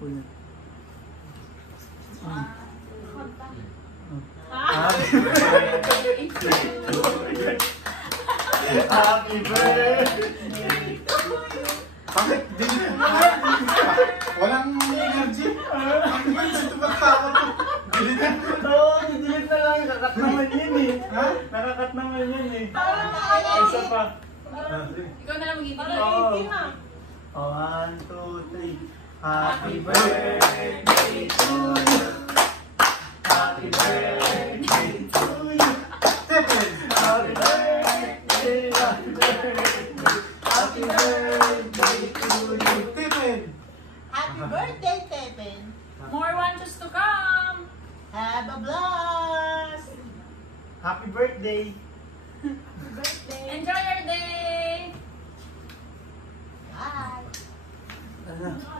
Ulit. Happy birthday! Bakit? Walang energy. Happy birthday! Ito ba tawag ko? Oo, didilit na lang. Nakakat naman yun eh. Ha? Nakakat naman yun eh. Parang Isa pa. ikaw na lang mag-ibig. Oo. 1, 2, 3. Happy birthday to you. Happy birthday to you. Tepin! Happy birthday, happy birthday. Happy birthday to you. Tepin! Happy birthday, Tepin! More watches to come. Have a blast! Happy birthday. Happy birthday! Enjoy your day. Bye! Ano?